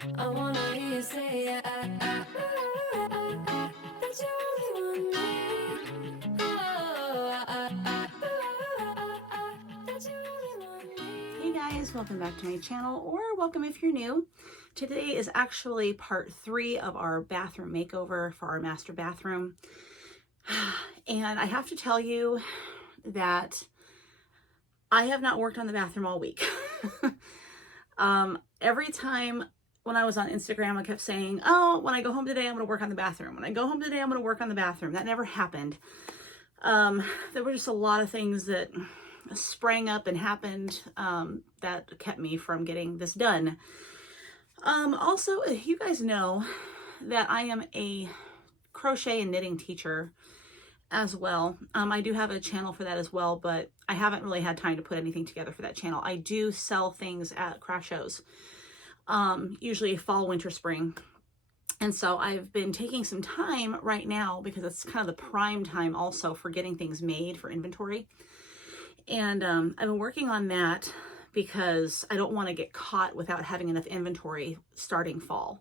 I wanna hear you say that you only want me. That you only want me. Hey guys, welcome back to my channel, or welcome if you're new. Today is actually part 3 of our bathroom makeover for our master bathroom. And I have to tell you that I have not worked on the bathroom all week. Every time when I was on Instagram, I kept saying, oh, when I go home today, I'm going to work on the bathroom. When I go home today, I'm going to work on the bathroom. That never happened. There were just a lot of things that sprang up and happened that kept me from getting this done. Also, you guys know that I am a crochet and knitting teacher as well. I do have a channel for that as well, but I haven't really had time to put anything together for that channel. I do sell things at craft shows, usually fall, winter, spring. And so I've been taking some time right now because it's kind of the prime time also for getting things made for inventory. And I've been working on that because I don't want to get caught without having enough inventory starting fall.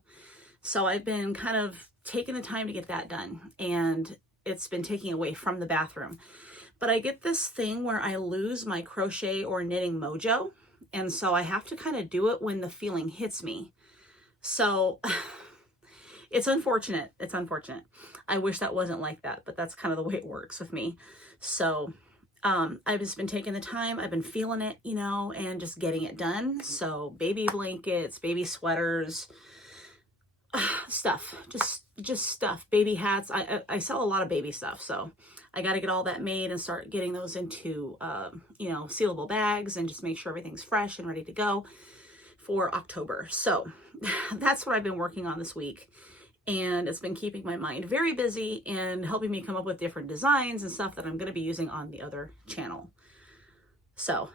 So I've been kind of taking the time to get that done, and it's been taking away from the bathroom. But I get this thing where I lose my crochet or knitting mojo, and so I have to kind of do it when the feeling hits me. So it's unfortunate. It's unfortunate. I wish that wasn't like that, but that's kind of the way it works with me. So I've just been taking the time, I've been feeling it, you know, and just getting it done. So baby blankets, baby sweaters, stuff, just stuff, baby hats. I sell a lot of baby stuff, so I got to get all that made and start getting those into, you know, sealable bags and just make sure everything's fresh and ready to go for October. So that's what I've been working on this week. And it's been keeping my mind very busy and helping me come up with different designs and stuff that I'm going to be using on the other channel. So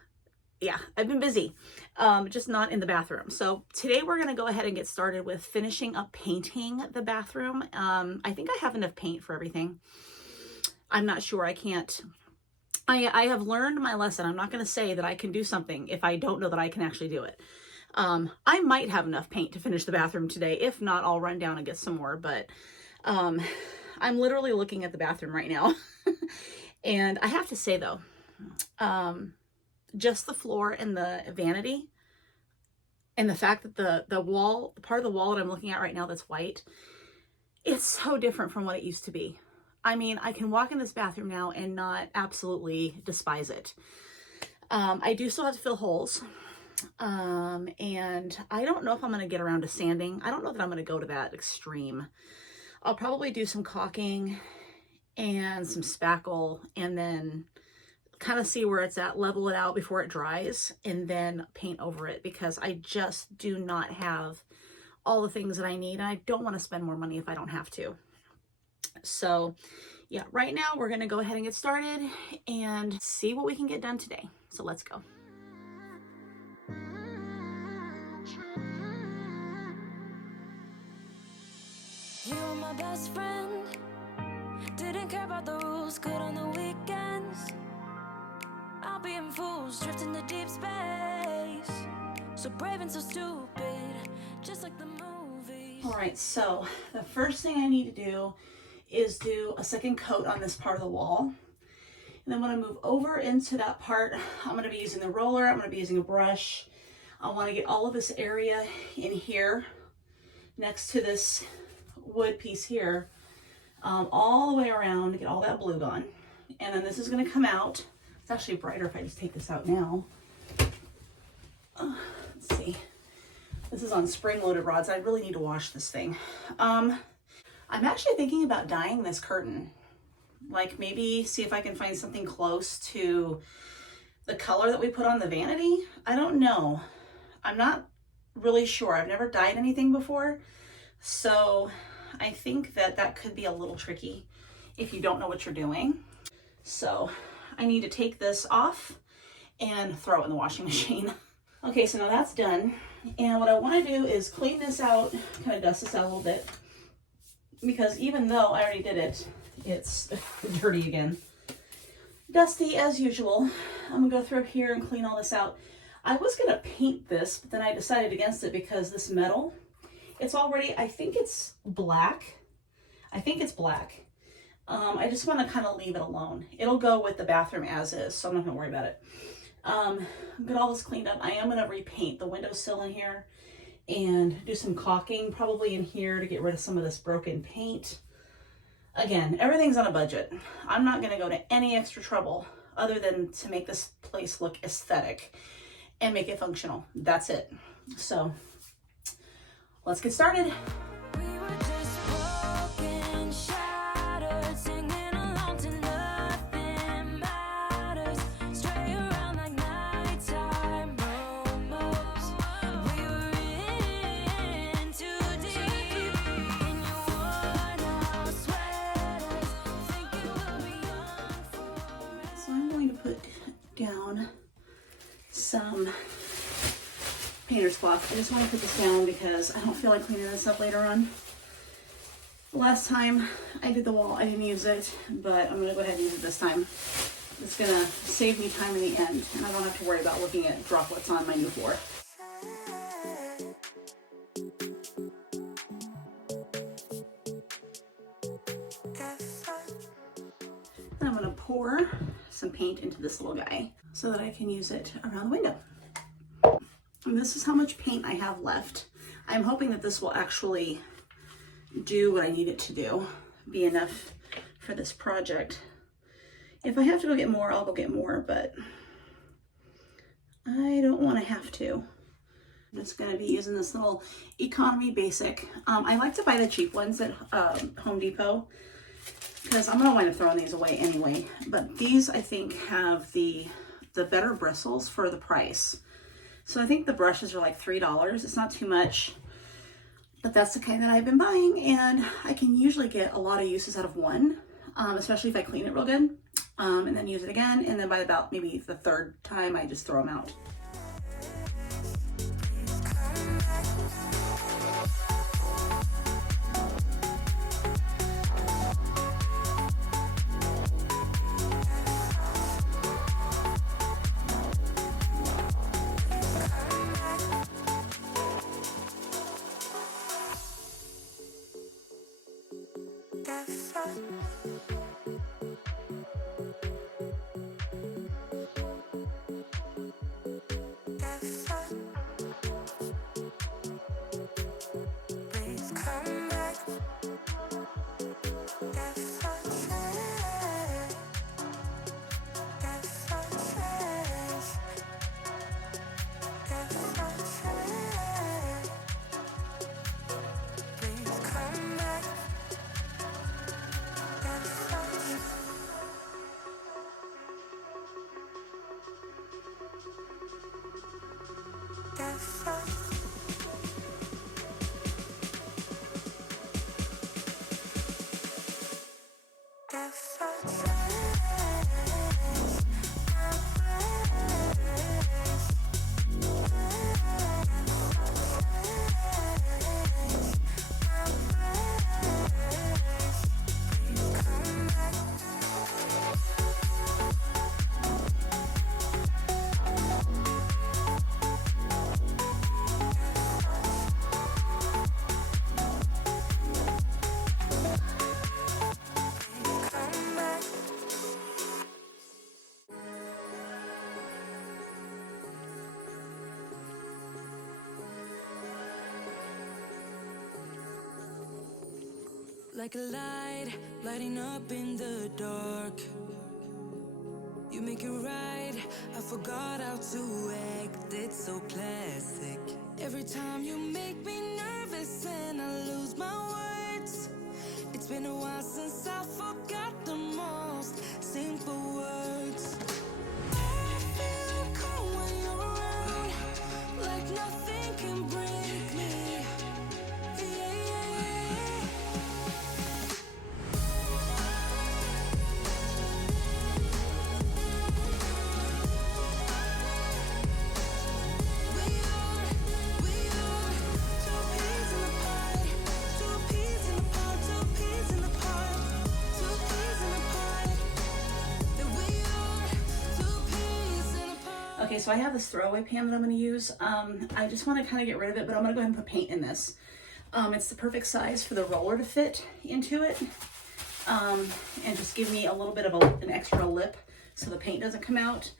yeah, I've been busy, just not in the bathroom. So today we're going to go ahead and get started with finishing up painting the bathroom. I think I have enough paint for everything. I'm not sure. I can't. I have learned my lesson. I'm not going to say that I can do something if I don't know that I can actually do it. I might have enough paint to finish the bathroom today. If not, I'll run down and get some more, but, I'm literally looking at the bathroom right now. And I have to say though, just the floor and the vanity and the fact that the wall, part of the wall that I'm looking at right now that's white, it's so different from what it used to be. I mean, I can walk in this bathroom now and not absolutely despise it. I do still have to fill holes. And I don't know if I'm going to get around to sanding. I don't know that I'm going to go to that extreme. I'll probably do some caulking and some spackle and then kind of see where it's at, level it out before it dries, and then paint over it because I just do not have all the things that I need. And I don't want to spend more money if I don't have to. So yeah, right now we're going to go ahead and get started and see what we can get done today. So let's go. You were my best friend. Didn't care about the rules, good on the weekends. I'll be in fools, drifting to deep space. So brave and so stupid, just like the movies. All right, so the first thing I need to do is do a second coat on this part of the wall. And then when I move over into that part, I'm going to be using the roller, I'm going to be using a brush. I want to get all of this area in here next to this wood piece here, all the way around to get all that blue gone. And then this is going to come out. It's actually brighter if I just take this out now. Let's see. This is on spring-loaded rods. I really need to wash this thing. I'm actually thinking about dyeing this curtain. Like maybe see if I can find something close to the color that we put on the vanity. I don't know. I'm not really sure. I've never dyed anything before. So I think that that could be a little tricky if you don't know what you're doing. So I need to take this off and throw it in the washing machine. Okay, so now that's done. And what I want to do is clean this out, kind of dust this out a little bit, because even though I already did it, it's dirty again. Dusty as usual. I'm gonna go through here and clean all this out. I was gonna paint this, but then I decided against it because this metal It's already, I think it's black. I think it's black. I just want to kind of leave it alone. It'll go with the bathroom as is, so I'm not going to worry about it. Get all this cleaned up. I am going to repaint the windowsill in here and do some caulking probably in here to get rid of some of this broken paint. Again, everything's on a budget. I'm not going to go to any extra trouble other than to make this place look aesthetic and make it functional. That's it. So let's get started. We were just broken, shattered, singing along to nothing matters. Stray around like nighttime momos. We were in too deep in your worn-out sweaters, thinking we'll be young forever. So I'm going to put down some painter's cloth. I just want to put this down because I don't feel like cleaning this up later on. The last time I did the wall, I didn't use it, but I'm going to go ahead and use it this time. It's going to save me time in the end, and I don't have to worry about looking at droplets on my new floor. And I'm going to pour some paint into this little guy so that I can use it around the window. And this is how much paint I have left. I'm hoping that this will actually do what I need it to do, be enough for this project. If I have to go get more, I'll go get more, but I don't want to have to. I'm just going to be using this little economy basic. I like to buy the cheap ones at Home Depot because I'm going to wind up throwing these away anyway. But these, I think, have the better bristles for the price. So I think the brushes are like $3. It's not too much, but that's the kind that I've been buying, and I can usually get a lot of uses out of one, especially if I clean it real good, and then use it again, and then by about maybe the third time, I just throw them out. Like a light, lighting up in the dark. You make it right, I forgot how to act. It's so classic. Every time you make me nervous and I lose my words. It's been a while since I forgot the most simple words. I feel cold when you're around, like nothing can break me. Okay, so I have this throwaway pan that I'm going to use. I just want to kind of get rid of it, but I'm going to go ahead and put paint in this. It's the perfect size for the roller to fit into it, and just give me a little bit of an extra lip so the paint doesn't come out.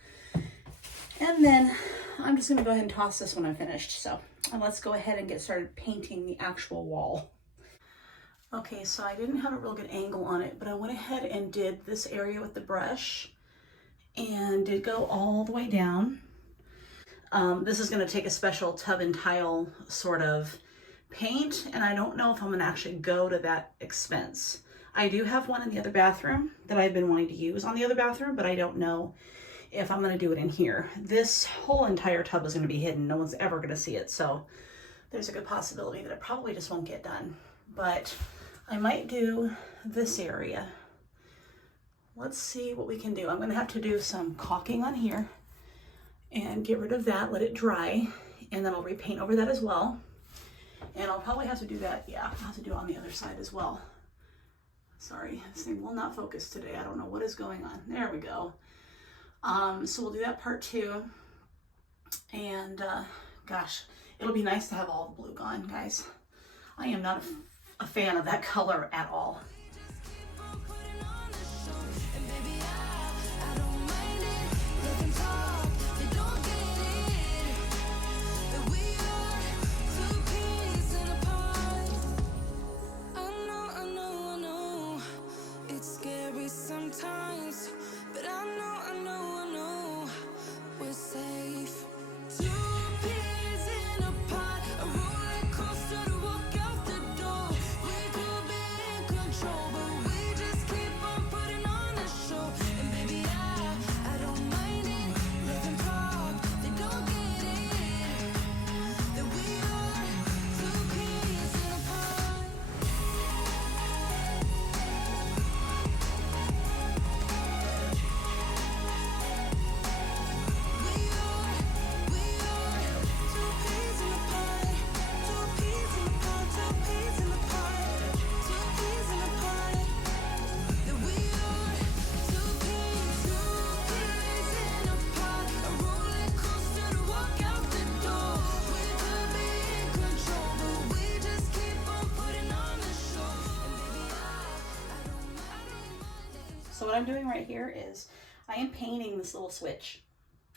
And then I'm just gonna go ahead and toss this when I'm finished. So let's go ahead and get started painting the actual wall. Okay, so I didn't have a real good angle on it, but I went ahead and did this area with the brush and did go all the way down. This is gonna take a special tub and tile sort of paint, and I don't know if I'm gonna actually go to that expense. I do have one in the other bathroom that I've been wanting to use on the other bathroom, but I don't know if I'm gonna do it in here. This whole entire tub is gonna be hidden. No one's ever gonna see it, so there's a good possibility that it probably just won't get done. But I might do this area. Let's see what we can do. I'm gonna have to do some caulking on here and get rid of that, let it dry, and then I'll repaint over that as well. And I'll probably have to do that, yeah, I'll have to do it on the other side as well. Sorry, this thing will not focus today. I don't know what is going on. There we go. So we'll do that part too. And gosh, it'll be nice to have all the blue gone, guys. I am not a fan of that color at all. Sometimes, but I know we're safe. Two peas in a pod, a roller coaster to walk out the door. We could be in control, but we just keep on putting on a show. And baby, I don't mind it. Let them talk, they don't get it. That we are two peas in a pod. So what I'm doing right here is I am painting this little switch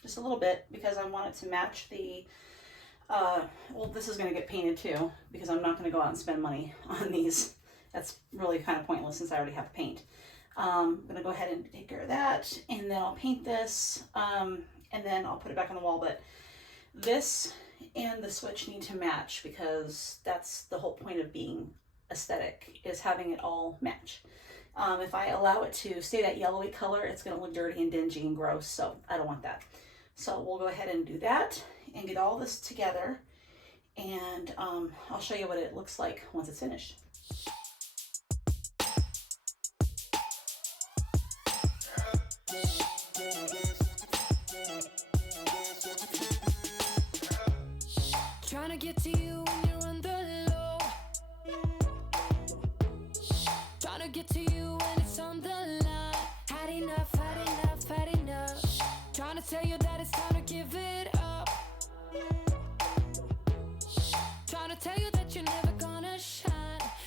just a little bit because I want it to match the, well, this is going to get painted too because I'm not going to go out and spend money on these. That's really kind of pointless since I already have paint. I'm going to go ahead and take care of that, and then I'll paint this, and then I'll put it back on the wall. But this and the switch need to match because that's the whole point of being aesthetic, is having it all match. If I allow it to stay that yellowy color, it's going to look dirty and dingy and gross, so I don't want that. So we'll go ahead and do that and get all this together, and I'll show you what it looks like once it's finished. Trying to get to you when you're on the low. Trying to get to you when it's on the line. Had enough, had enough, had enough. Trying to tell you that it's time to give it up. Trying to tell you that you're never gonna shine.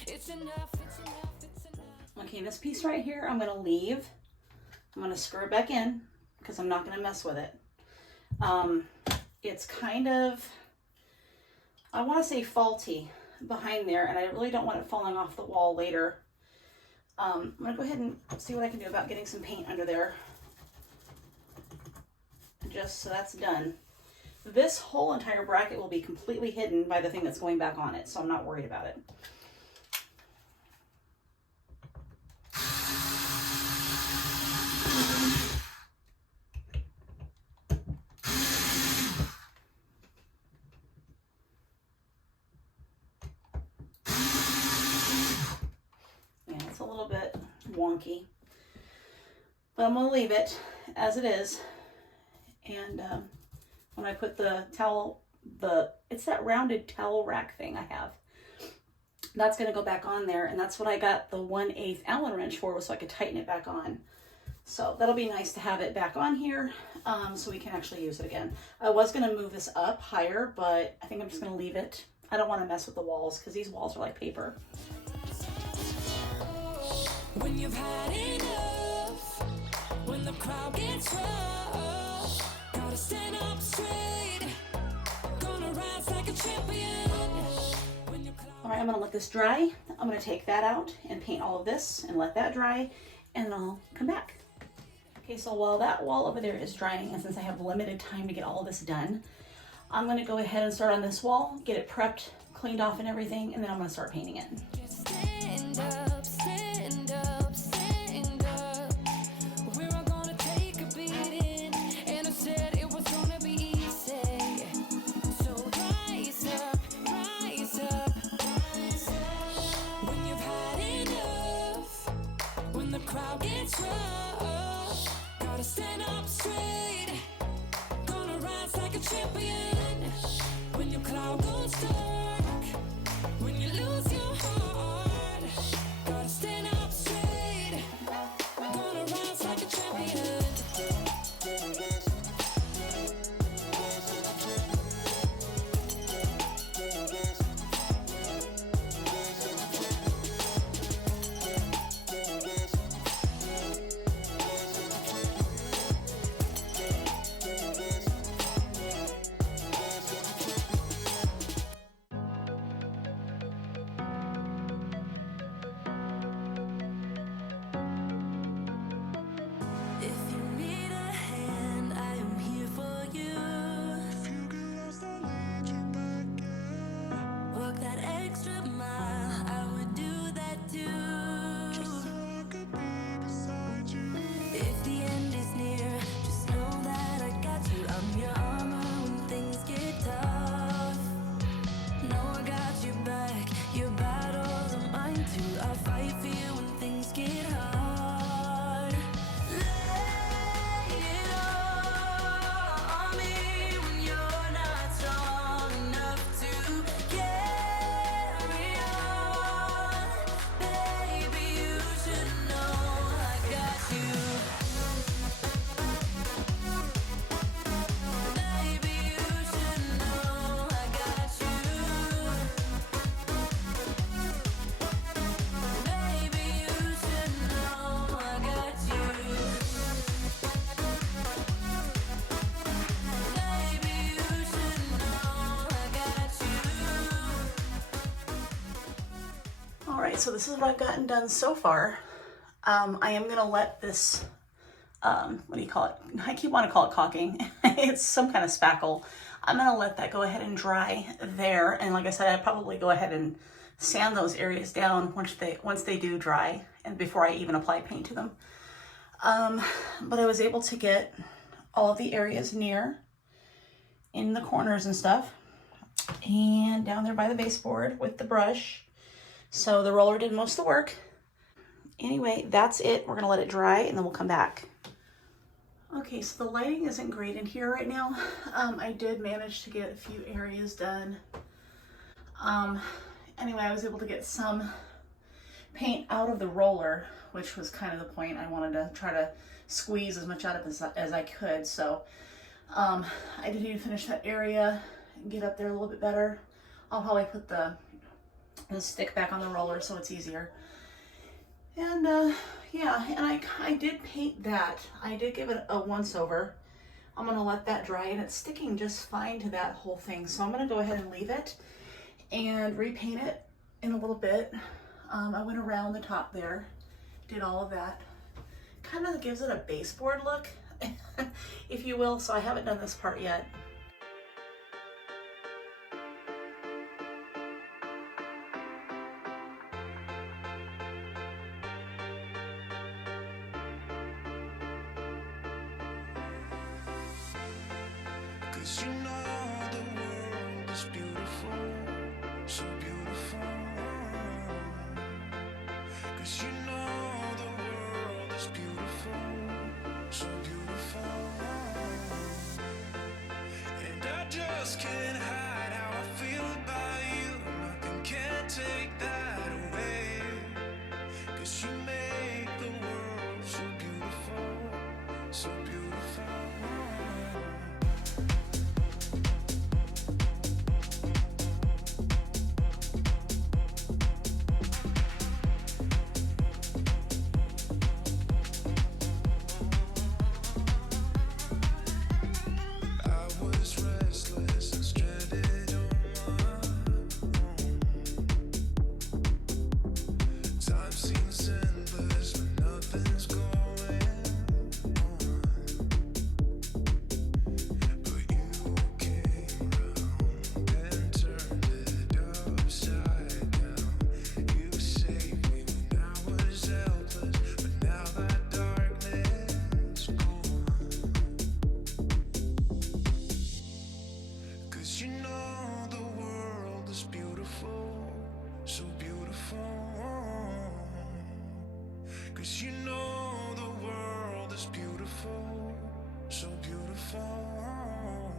It's enough, it's enough, it's enough. Okay, this piece right here I'm going to leave. I'm going to screw it back in because I'm not going to mess with it. It's kind of, I want to say faulty behind there, and I really don't want it falling off the wall later. I'm going to go ahead and see what I can do about getting some paint under there, just so that's done. This whole entire bracket will be completely hidden by the thing that's going back on it, so I'm not worried about it. It's a little bit wonky, but I'm gonna leave it as it is. And when I put the towel, it's that rounded towel rack thing I have, that's gonna go back on there, and that's what I got the 1/8 Allen wrench for, was so I could tighten it back on. So that'll be nice to have it back on here, so we can actually use it again. I was gonna move this up higher, but I think I'm just gonna leave it I don't want to mess with the walls because these walls are like paper. When you've had enough, when the crowd gets rough, gotta stand up straight, gonna rise like a champion. All right, I'm gonna let this dry. I'm gonna take that out and paint all of this and let that dry, and then I'll come back. Okay, so while that wall over there is drying, and since I have limited time to get all of this done, I'm gonna go ahead and start on this wall, get it prepped, cleaned off and everything, and then I'm gonna start painting it. Stand up, stand up, stand up. We're all gonna take a beating, and I said it was gonna be easy. So rise up, rise up, rise up. When you've had enough, when the crowd gets rough, gotta stand up straight, gonna rise like a champion. When your cloud goes dark, when you lose your heart, gotta stand up straight, gonna rise like a champion. If you need a hand, I am here for you. If you get lost, I'll lead you back, yeah. Walk that extra mile, I would do that too. Just so I could be beside you. If the end is near, just know that I got you. I'm your armor when things get tough. Know I got your back, your battles are mine too. I'll fight for you when things get hard. Lay it all on me when you're not strong enough to carry on. Baby, you should know I got you. Baby, you should know I got you. Baby, you should know I got you. Baby, you should know I got you. All right, so this is what I've gotten done so far. I am gonna let this, what do you call it? I keep wanting to call it caulking. It's some kind of spackle. I'm gonna let that go ahead and dry there. And like I said, I'd probably go ahead and sand those areas down once they do dry and before I even apply paint to them. But I was able to get all of the areas near in the corners and stuff and down there by the baseboard with the brush. So the roller did most of the work. Anyway, that's it. We're gonna let it dry and then we'll come back. Okay, so the lighting isn't great in here right now. I did manage to get a few areas done. Anyway, I was able to get some paint out of the roller, which was kind of the point. I wanted to try to squeeze as much out of it as I could. So I did need to finish that area and get up there a little bit better. I'll probably put the stick back on the roller so it's easier. And yeah, and I did paint that. I did give it a once over. I'm gonna let that dry and it's sticking just fine to that whole thing. So I'm gonna go ahead and leave it and repaint it in a little bit. I went around the top there, did all of that. Kind of gives it a baseboard look, if you will. So I haven't done this part yet. Cause you know the world is beautiful, so beautiful. Cause you know the world is beautiful, so beautiful. And I just can't hide how I feel about you. Nothing can take that away. Cause you make the world so beautiful, so beautiful. so beautiful. 'Cause you know the world is beautiful, so beautiful.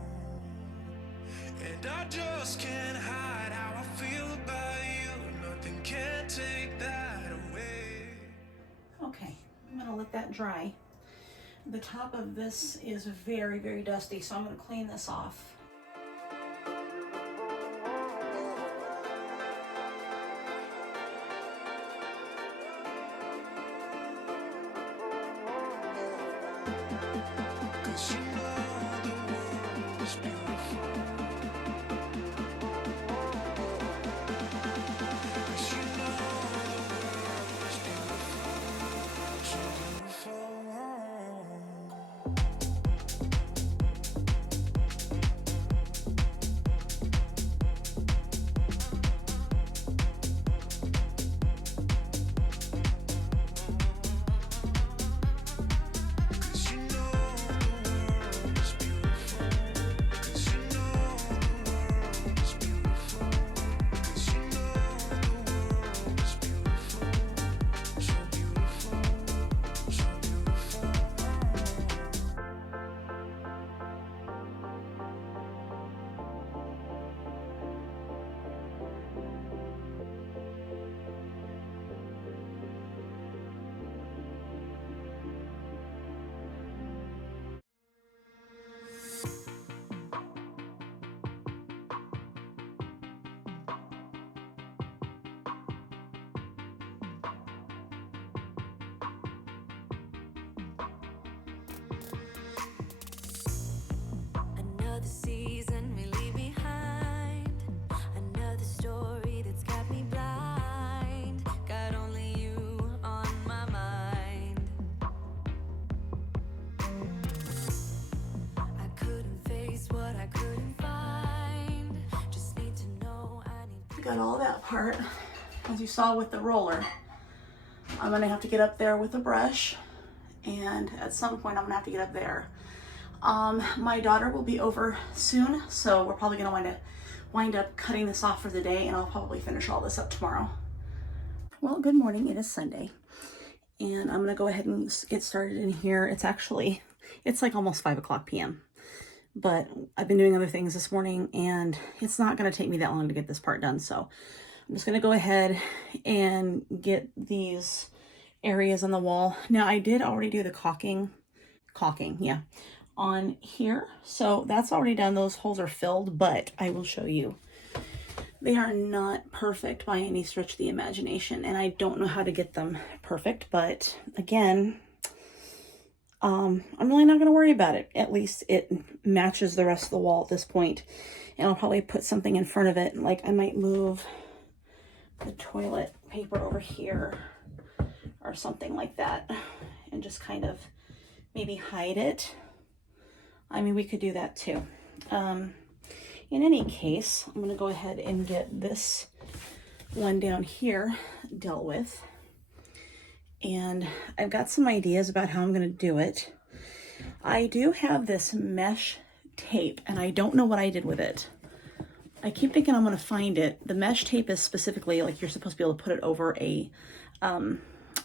And I just can't hide how I feel about you. Nothing can take that away. Okay, I'm gonna let that dry. The top of this is very, very dusty, so I'm gonna clean this off. Cause you know the world is beautiful. Cause you know the world is beautiful, so beautiful. Cause you know the world is beautiful. Cause you know the world is beautiful. Cause you know the world is beautiful, so beautiful, so beautiful. Another season we leave behind. Another story that's got me blind. Got only you on my mind. I couldn't face what I couldn't find. Just need to know I need. Got all that part, as you saw with the roller. I'm gonna have to get up there with a brush, and at some point I'm gonna have to get up there. My daughter will be over soon, so we're probably gonna wind up cutting this off for the day, and I'll probably finish all this up tomorrow. Well, good morning. It is Sunday, and I'm gonna go ahead and get started in here. It's like almost 5 o'clock p.m. But I've been doing other things this morning, and it's not gonna take me that long to get this part done. So I'm just gonna go ahead and get these areas on the wall. Now, I did already do the caulking, yeah, on here. So that's already done. Those holes are filled, but I will show you. They are not perfect by any stretch of the imagination, and I don't know how to get them perfect, but again, I'm really not going to worry about it. At least it matches the rest of the wall at this point, and I'll probably put something in front of it. Like I might move the toilet paper over here or something like that, and just kind of maybe hide it. I mean, we could do that too. In any case, I'm going to go ahead and get this one down here dealt with. And I've got some ideas about how I'm going to do it. I do have this mesh tape, and I don't know what I did with it. I keep thinking I'm going to find it. The mesh tape is specifically like you're supposed to be able to put it over a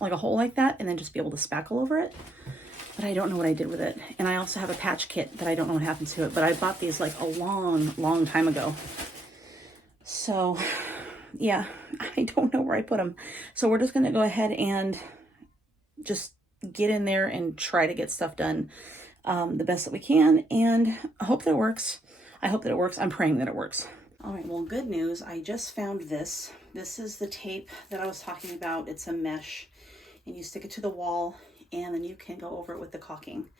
like a hole like that, and then just be able to spackle over it. But I don't know what I did with it. And I also have a patch kit that I don't know what happened to it, but I bought these like a long time ago. So yeah, I don't know where I put them. So we're just going to go ahead and just get in there and try to get stuff done the best that we can. And I hope that it works. I hope that it works. I'm praying that it works. All right, well, good news. I just found this. This is the tape that I was talking about. It's a mesh, and you stick it to the wall, and then you can go over it with the caulking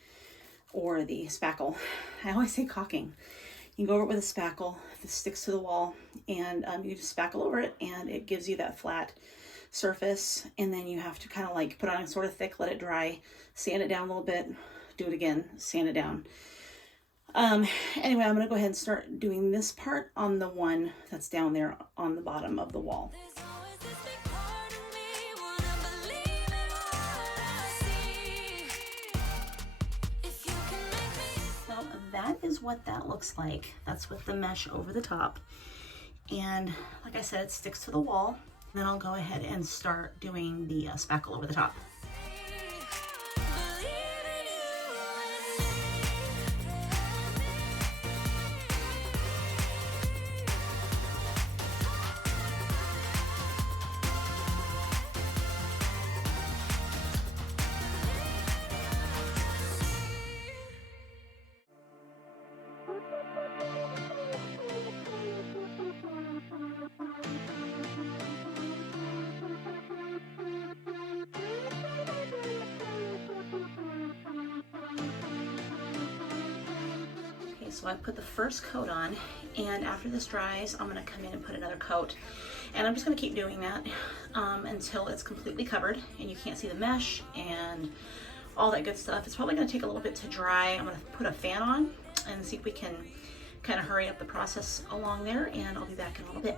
or the spackle. I always say caulking. You can go over it with a spackle. This sticks to the wall, and you just spackle over it, and it gives you that flat surface. And then you have to kind of like put it on sort of thick, let it dry, sand it down a little bit, do it again, sand it down. Anyway, I'm gonna go ahead and start doing this part on the one that's down there on the bottom of the wall. That is what that looks like. That's with the mesh over the top. And like I said, it sticks to the wall. Then I'll go ahead and start doing the spackle over the top. So I put the first coat on, and after this dries, I'm going to come in and put another coat. And I'm just going to keep doing that until it's completely covered and you can't see the mesh and all that good stuff. It's probably going to take a little bit to dry. I'm going to put a fan on and see if we can kind of hurry up the process along there, and I'll be back in a little bit.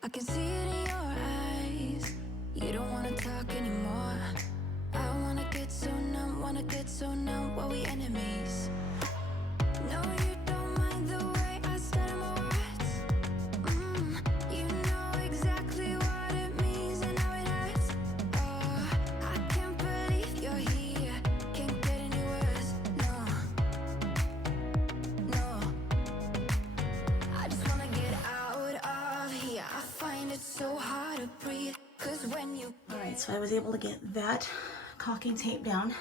I can see it in your eyes. You don't wanna talk anymore. I wanna get so numb while we enemies. No, you don't mind the way I stutter my words. You know exactly what it means and how it hurts. Oh, I can't believe you're here. Can't get any worse. No, no. I just wanna get out of here. I find it so hard to breathe. 'Cause when you... Alright, so I was able to get that caulking tape down.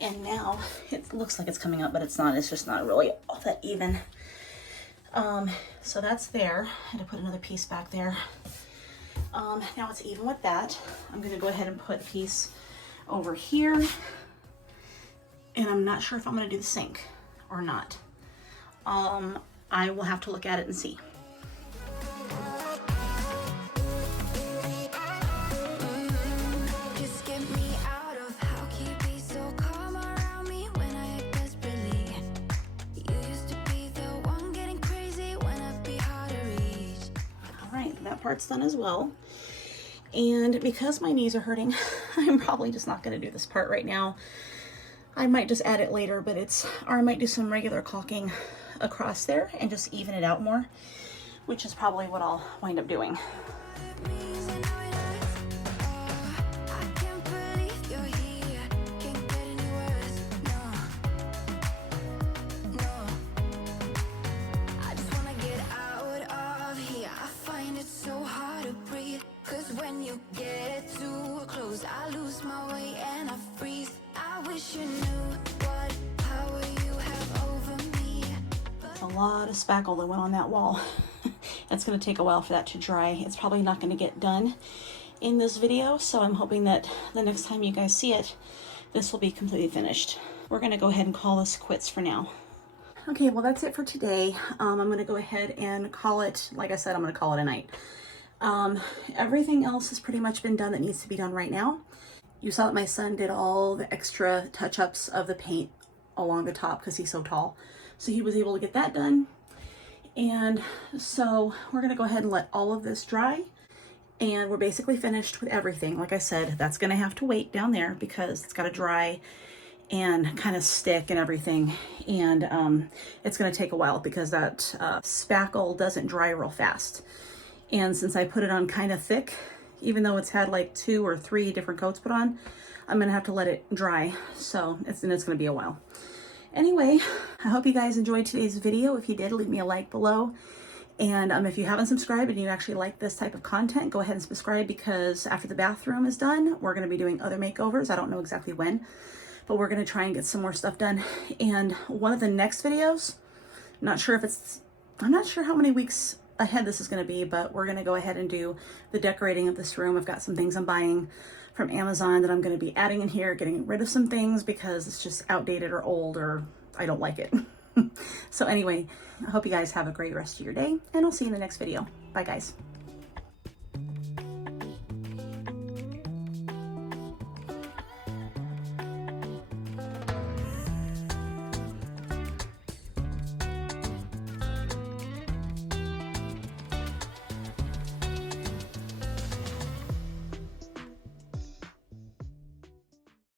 And now it looks like it's coming up, but it's not. It's just not really all that even. So that's there. I had to put another piece back there. Now it's even with that. I'm going to go ahead and put a piece over here. And I'm not sure if I'm going to do the sink or not. I will have to look at it and see. that part's done as well. And because my knees are hurting, I'm probably just not going to do this part right now. I might just add it later, but or I might do some regular caulking across there and just even it out more, which is probably what I'll wind up doing. When you get too close, I lose my way and I freeze. I wish you knew what power you have over me. A lot of spackle that went on that wall. It's going to take a while for that to dry. It's probably not going to get done in this video, so I'm hoping that the next time you guys see it, this will be completely finished. We're going to go ahead and call this quits for now. Okay, well that's it for today. I'm going to go ahead and call it, like I said, I'm going to call it a night. Everything else has pretty much been done that needs to be done right now. You saw that my son did all the extra touch-ups of the paint along the top because he's so tall. So he was able to get that done. And so we're going to go ahead and let all of this dry. And we're basically finished with everything. Like I said, that's going to have to wait down there because it's got to dry and kind of stick and everything. And it's going to take a while because that spackle doesn't dry real fast. And since I put it on kind of thick, even though it's had like 2 or 3 different coats put on, I'm gonna have to let it dry. So it's gonna be a while. Anyway, I hope you guys enjoyed today's video. If you did, leave me a like below. And if you haven't subscribed and you actually like this type of content, go ahead and subscribe because after the bathroom is done, we're gonna be doing other makeovers. I don't know exactly when, but we're gonna try and get some more stuff done. And one of the next videos, I'm not sure how many weeks ahead this is going to be, but we're going to go ahead and do the decorating of this room. I've got some things I'm buying from Amazon that I'm going to be adding in here, getting rid of some things because it's just outdated or old or I don't like it. So anyway, I hope you guys have a great rest of your day and I'll see you in the next video. Bye guys.